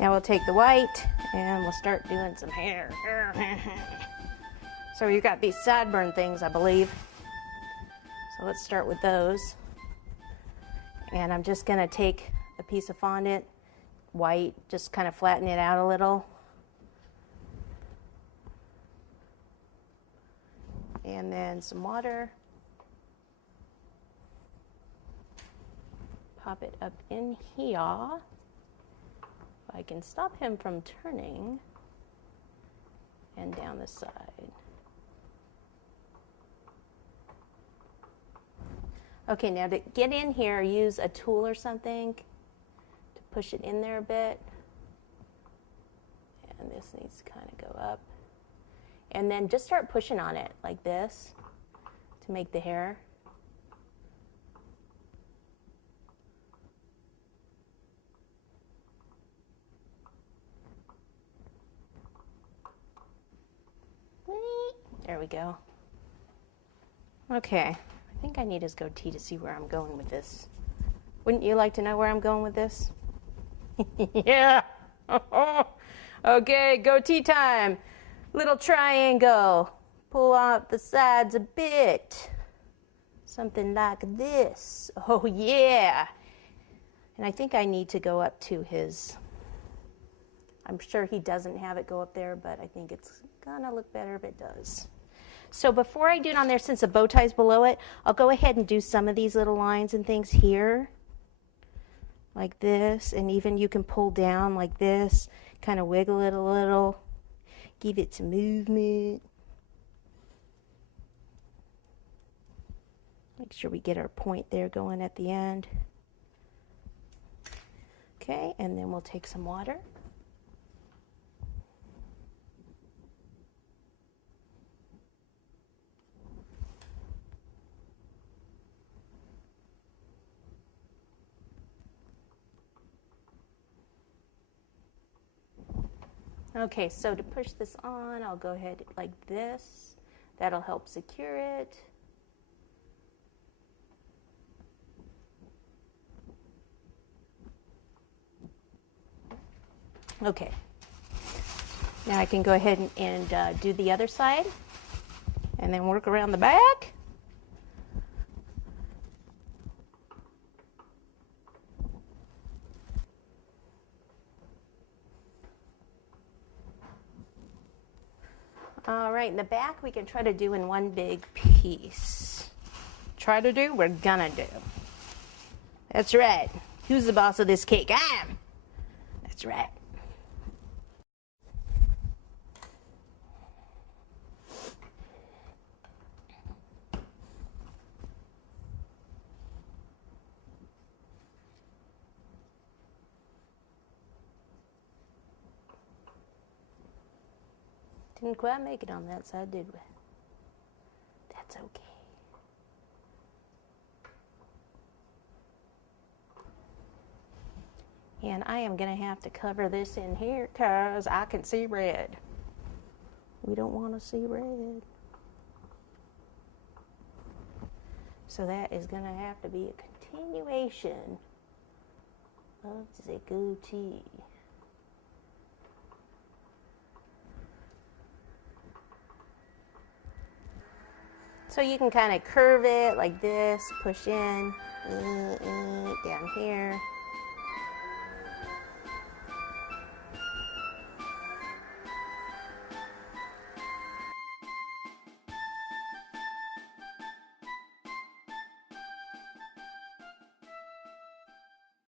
Now we'll take the white and we'll start doing some hair. So we've got these sideburn things, I believe. So let's start with those. And I'm just going to take a piece of fondant, white, just kind of flatten it out a little. And then some water. Pop it up in here. If I can stop him from turning. And down the side. Okay, now to get in here, use a tool or something to push it in there a bit. And this needs to kind of go up. And then just start pushing on it like this to make the hair. There we go. Okay, I think I need his goatee to see where I'm going with this. Wouldn't you like to know where I'm going with this? Yeah. Okay, goatee time. Little triangle. Pull out the sides a bit. Something like this. Oh, yeah. And I think I need to go up to his... I'm sure he doesn't have it go up there, but I think it's gonna look better if it does. So before I do it on there, since the bow tie's below it, I'll go ahead and do some of these little lines and things here. Like this, and even you can pull down like this, kind of wiggle it a little, give it some movement. Make sure we get our point there going at the end. Okay, and then we'll take some water. Okay, so to push this on, I'll go ahead like this. That'll help secure it. Okay. Now I can go ahead and do the other side and then work around the back. All right, in the back we can try to do in one big piece. Try to do, we're gonna do. That's right. Who's the boss of this cake? I am. That's right. Didn't quite make it on that side, did we? That's okay. And I am going to have to cover this in here because I can see red. We don't want to see red. So that is going to have to be a continuation of the goatee. So you can kind of curve it like this, push in, down here.